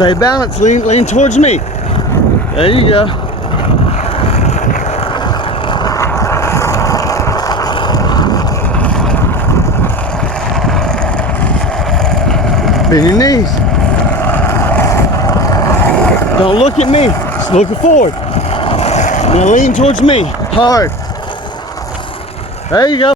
Stay balanced, lean towards me. There you go. Bend your knees. Don't look at me, just looking forward. Now lean towards me, hard. There you go.